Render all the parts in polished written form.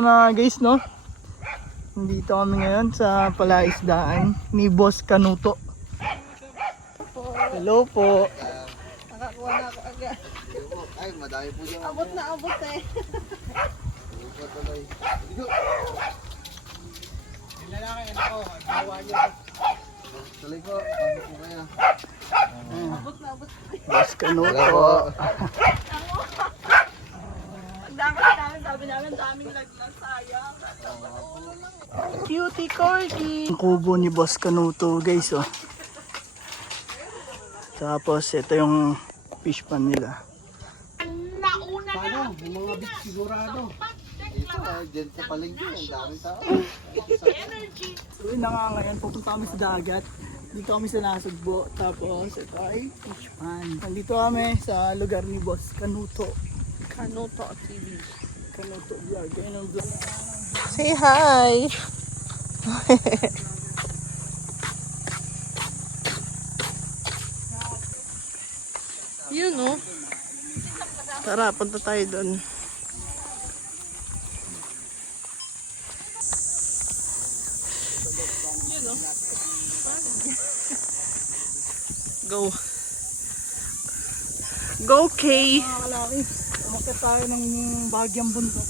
Ayan na guys, no? Nandito kami ngayon sa palaisdaan ni Boss Kanuto. Hello po. Nakakuha na ako agad. Ay, madami po dyan. Abot na abot eh. Yung lalaki, ano ko, gawa niyo. Tuloy po, pasok po kayo. Abot na abot. Boss Kanuto. Ang dami namin, daming laglas, sayang. Cutie corgi. Ang kubo ni Boss Kanuto guys, oh. Tapos ito yung fish pan nila. Paano? Yung mga bit sigurado. Ito, dyan sa paligid, ang daming tao. So yun na nga ngayon, pupunta kami sa dagat. Dito kami sa Nasugbo. Tapos ito ay fish pan. Nandito kami sa lugar ni Boss Kanuto. Kanuto TV. Kanuto vlog. Ayun ang vlog. Say hi! Yun oh. Tara, punta tayo doon. Yun oh. Go. Go, Kay! Mga kalaki, umakit tayo ng bahagyang bundok.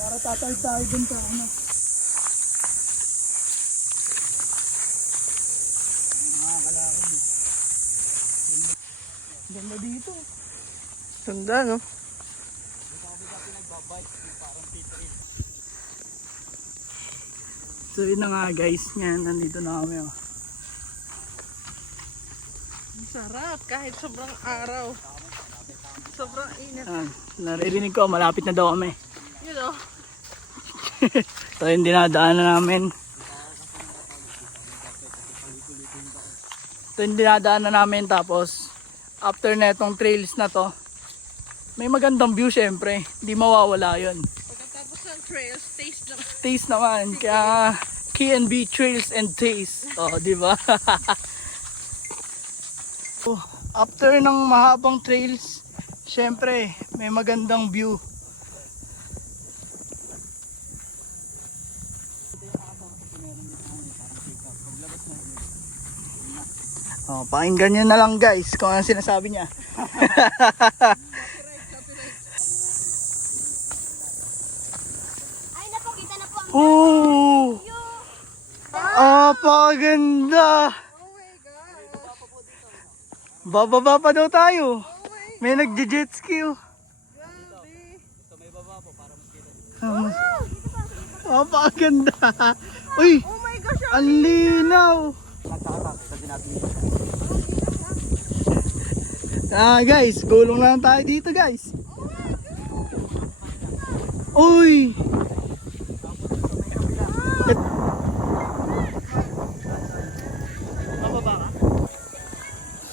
Para tatawid tayo dun sa ano. Mga kalaki. Ganda dito. Ganda, no? So yun na nga guys, yan, nandito na kami. Oh. Ang sarap kahit sobrang araw. Sobrang init. Naririnig ko, malapit na daw kami. You know? Ito yung dinadaanan namin. Ito yung dinadaanan namin, tapos after na itong trails na to, may magandang view syempre. Hindi mawawala yun. Pagkatapos ng trails, taste lang. Taste naman, kaya K&B Trails and Taste. Oh, di ba? Oh, after ng mahabang trails, syempre may magandang view. Oh, pakinggan nyo na lang guys kung ano sinasabi niya. Ay, napakita na po ang Oh! Apaganda! Bababa pa daw tayo. May nagje-jet ski oh. Apaganda! Uy! Oh my gosh! Ang linaw! Guys, gulong lang tayo dito guys. Uy!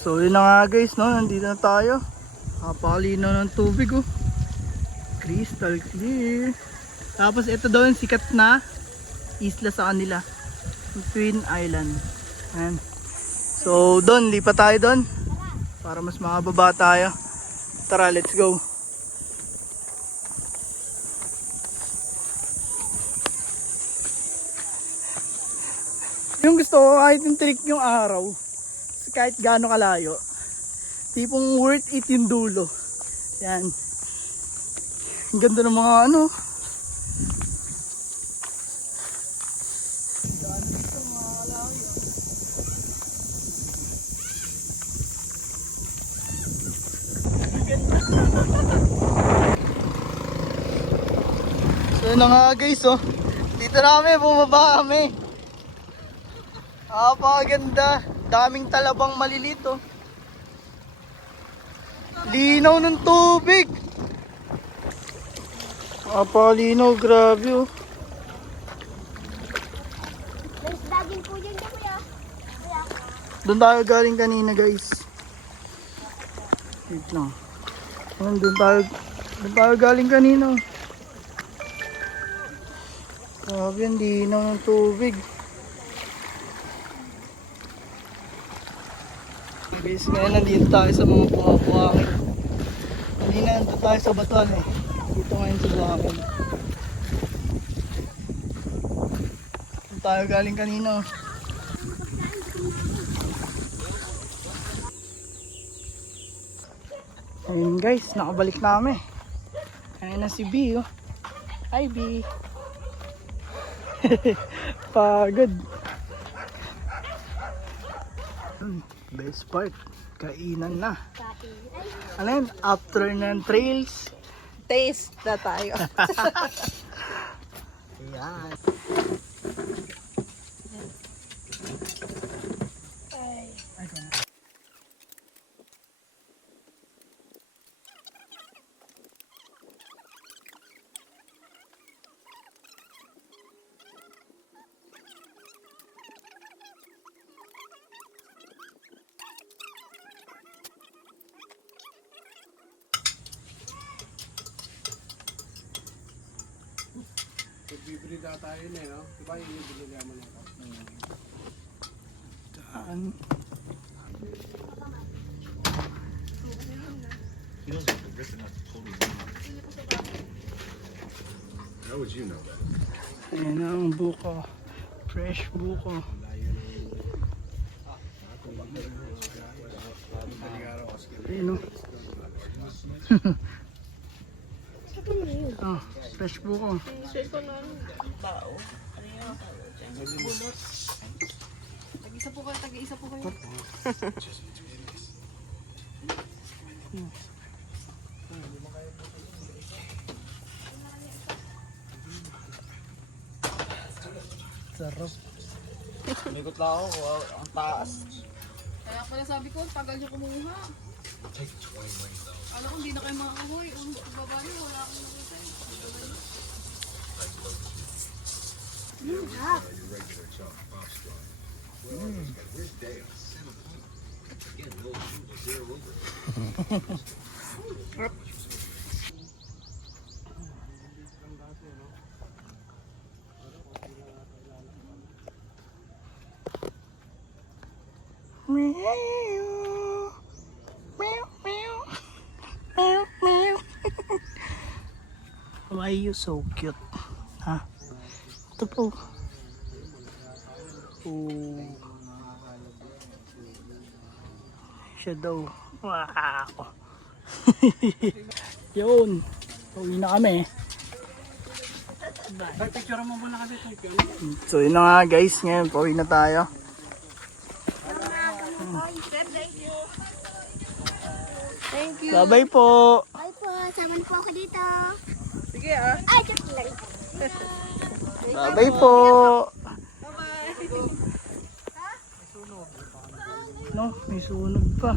So yun na nga guys, no? Nandito na tayo. Napakalinaw ng tubig oh. Crystal clear. Tapos ito daw yung sikat na isla sa kanila, Twin Island. Ayan. So doon, lipat tayo doon para mas makababa tayo. Tara, let's go. Yung gusto ko, kahit yung trick yung araw, kahit gaano kalayo, tipong worth it yung dulo. Yan. Ang ganda ng mga ano. So yun na nga guys, oh. Dito na kami, bumaba kami. Napakaganda. Daming talabang maliliit, oh. Linaw ng tubig. Napalinaw, grabe, oh. There's daging po dyan, kuya. Kuya. Doon tayo galing kanina guys. Wait lang. Ayan, doon tayo galing kanina. Grabe, ang linaw ng tubig. Guys, ngayon nandito tayo sa mga buha-buhangin. Kanina nandito tayo sa batuan eh. Dito ngayon sa Buhakon. Saan tayo galing kanina? Ayun guys, nakabalik na kami. Ayun na si B, oh. Hi B. Pagod. Best part, kainan na. Ano yun? After ng trails. Taste na tayo. Ayan. Bibili na tayo na, no? Diba yung binili mo na ito? Saan? How would you know that? Ayan na ang buko. Fresh buko. Ayan o. Oh, fresh buko. Share ko na tao. Ano yung bunot? Tag-isa po kayo, tag-isa po kayo. Sarap. Ikot lang ako, ang taas. Kaya pala sabi ko, tagal nyo kumuha. Alam ko hindi na kayo makakahoy. Baba nyo, wala akong nakita. Why are you so cute? Ha? Ito po. Oh. Siya daw. Wow. Yun. Uwi na kami. Ay, picture mo muna kasi ito. So yun na nga guys. Ngayon pauwi na tayo. Thank you. Bye-bye po. Bye po, sama na po ako dito. Sige ah. Ay, joke lang. Bye-bye po. No, may sunog pa.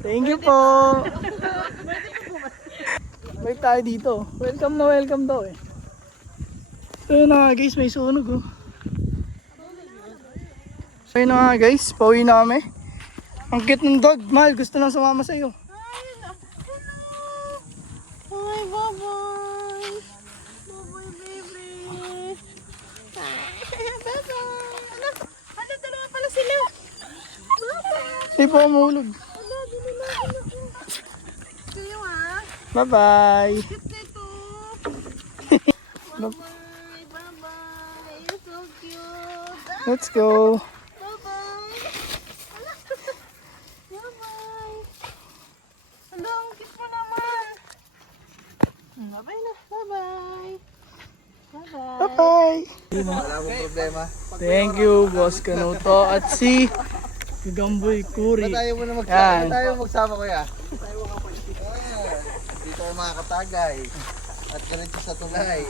Thank you po. Balik tayo dito. Welcome na welcome daw eh. So yun na nga guys, may sunog oh. So yun na nga guys, pauwi na kami. Ang cute ng dog, Mal, gusto lang sumama sa'yo. Hi, bye-bye. Bye-bye, baby. Bye-bye. Ano, dalawa pala sila. Bye-bye. Hindi po umulog. Kayo ah. Bye-bye. Cute nito. Bye- Bye, bye-bye. You're so cute. Let's go. Bye-bye. Bye-bye. Hello, ang cute mo naman. Bye-bye na. Bye-bye. Bye-bye. Bye-bye. Wala akong problema. Thank you, Boss Kanuto at si Gamboy Kuri. Ba't tayo muna Yan. magsama? Tayo magsama kuya. Dito ako makakatagay. At ganito sa tulay.